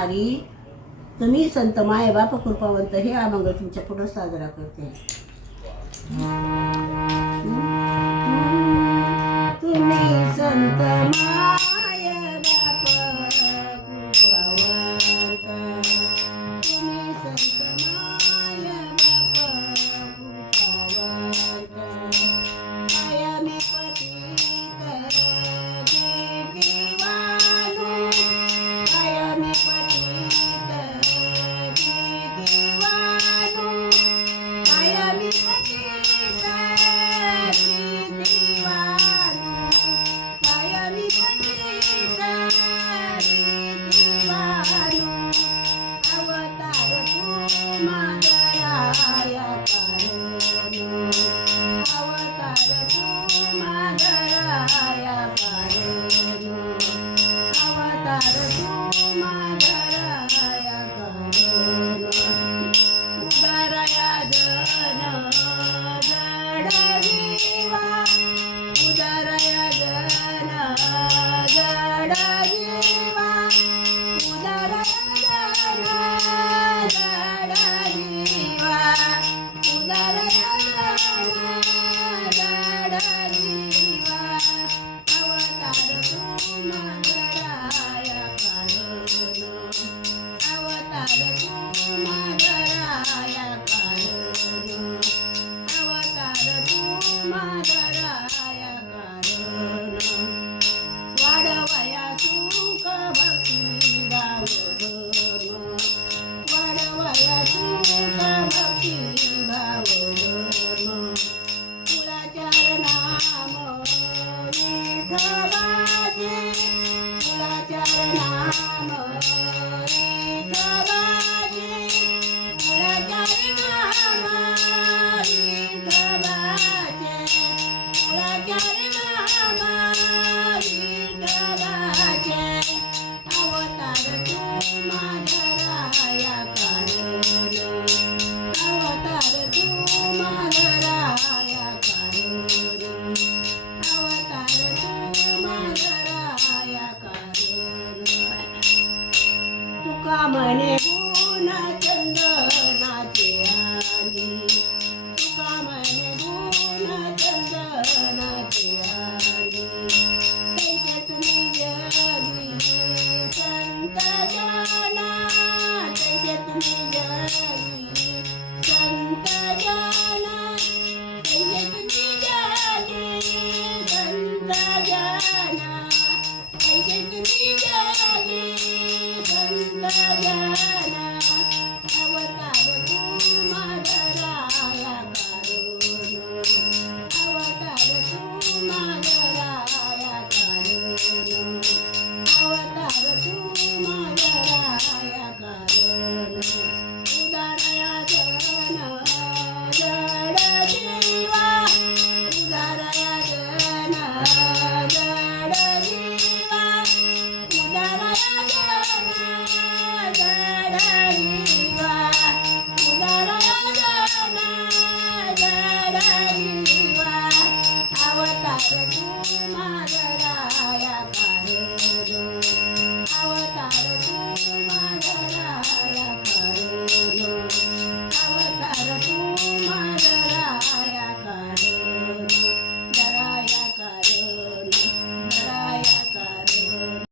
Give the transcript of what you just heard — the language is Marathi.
करणारी तुम्ही संत माय बाप कृपावंत हे अमंगल तुमच्या पुढे साजरा करते. तुम्ही संत माय बाप कृपावंत, तुम्ही संत माय बाप कृपावंत, कायमी पतित कीर्तिवानो, कायमी पतित कीर्तिवानो, कायमी पतित कीर्तिवानो, कायमी पतित कीर्तिवानो, अवतार तुम्हा दयाया कारणो, अवतार तुम्हा दयाया कारणो, अवतार तुम्हा दयाया कारणो, उदरया जन जडजीवा, उदरया जन जडजीवा, उदरया जन जडजीवा, उदरया जन जडजीवा, अवतार तुम्हा दयाया कारणो, अवतार तुम्हा दयाया कारणो, अवतार तुम्हा दयाया कारणो, वाढवया सुख भक्ती भाव धर्म, वाढवया सुख भक्ती भाव धर्म, कुळाचार नाम विठोबाचे, कुळाचार नाम विठोबाचे, कुळाचार नाम विठोबाचे, कुळाचार नाम विठोबाचे, अवतार तुम्हा दयाया कारणो, अवतार तुम्हा दयाया कारणो, अवतार तुम्हा दयाया कारणो, तुका म्हणे गुण चंदनाचे आली, तुका म्हणे गुण चंदनाचे आली, कैसे तुम्ही जगी संत जना, कैसे तुम्ही जगी संत जना, कैसे तुम्ही जगी संत जना, कैसे तुम्ही जगी संत जना,